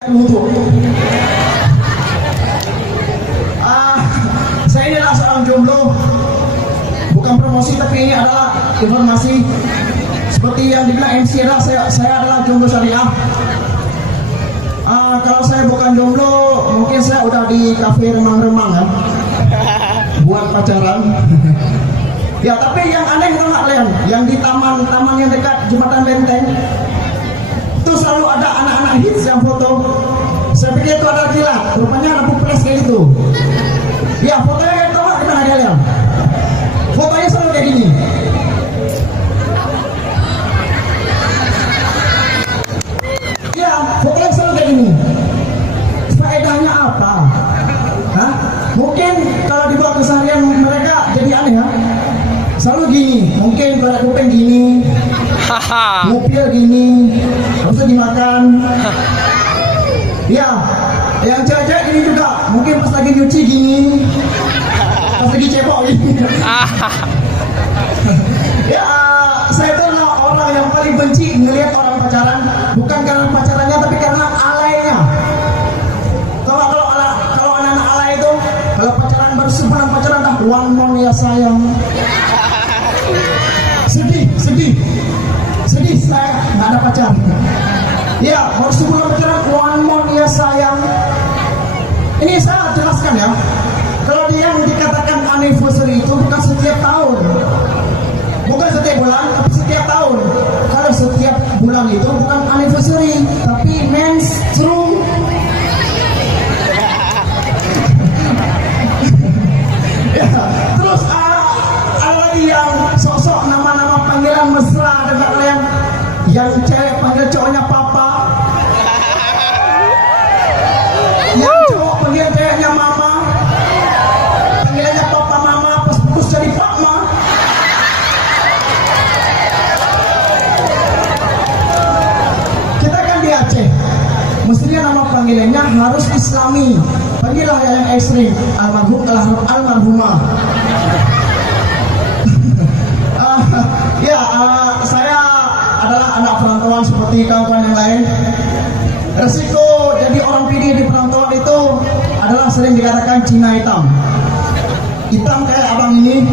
Wudhu. Saya ini adalah seorang jomblo, bukan promosi tapi ini adalah informasi. Seperti yang dibilang MC adalah saya adalah jomblo syariah. Kalau saya bukan jomblo, mungkin saya udah di kafe remang-remang kan, buat pacaran. Ya tapi yang aneh itu nggak kalian, yang di taman yang dekat jembatan Benteng, itu selalu ada anak-anak hits yang foto. Saya pikir itu adalah kilat, rupanya lampu flash kayak gitu. Ya fotonya kayak tahu di mana kalian? Fotonya selalu kayak gini. Ya fotonya selalu kayak gini. Faedahnya apa? Hah? Mungkin kalau dibawa keseharian mereka jadi aneh ya. Selalu gini, mungkin pada kuping gini, ngupil gini, harusnya dimakan. Ya, yang cewek-cewek gini juga, mungkin pas lagi nyuci gini, pas lagi cebok gini. Ya, saya itu orang yang paling benci ngelihat orang pacaran, bukan karena pacarannya, tapi karena alaynya. Kalau anak-anak alay itu, kalau pacaran baru sebulan pacaran dah one more ya sayang. Sedih saya nggak ada pacar. Ya baru sebulan pacaran one more ya sayang. Ini saya jelaskan ya, kalau dia yang dikatakan anniversary itu bukan setiap tahun, bukan setiap bulan, tapi setiap tahun. Kalau setiap bulan itu bukan anniversary, tapi menstrual. Ya, terus ada lagi yang sosok nama-nama panggilan mesra dengan kalian, yang cewek panggil cowoknya papa, yang cowok panggil ceweknya mama, panggilannya papa mama, pas putus jadi pak ma. Kita kan di Aceh, mestinya nama panggilannya harus Islami. Panggillah yang ekstrim, almarhum almarhumah. Saya adalah anak perantauan seperti kawan-kawan yang lain. Resiko jadi orang PD di perantauan itu adalah sering dikatakan Cina hitam. Hitam kayak abang ini.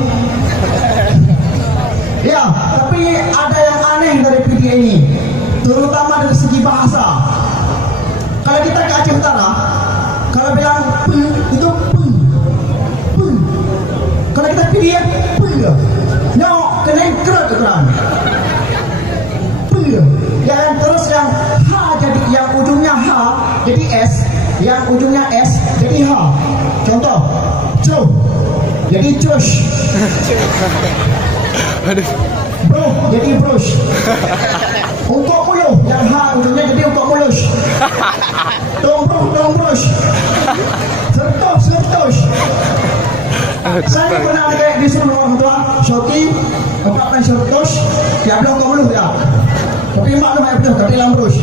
Ya, tapi ada yang aneh dari PD ini, terutama dari segi bahasa. Kalau kita ke Aceh Utara, kalau bilang itu pun. Kalau kita PD ya pun. Nyok kena keran. Dan terus yang H jadi, yang ujungnya H jadi S, yang ujungnya S jadi H. Contoh, cuh jadi cush. Bro jadi brush. Untuk mulu, yang H ujungnya jadi untuk mulus. Dong brush. Sertos. Saya pernah kayak disuruh orang tua, Shoti, bapak sertos, dia bilang kau mulu ya. Tapi mak tu banyak betul, tapi lambrus.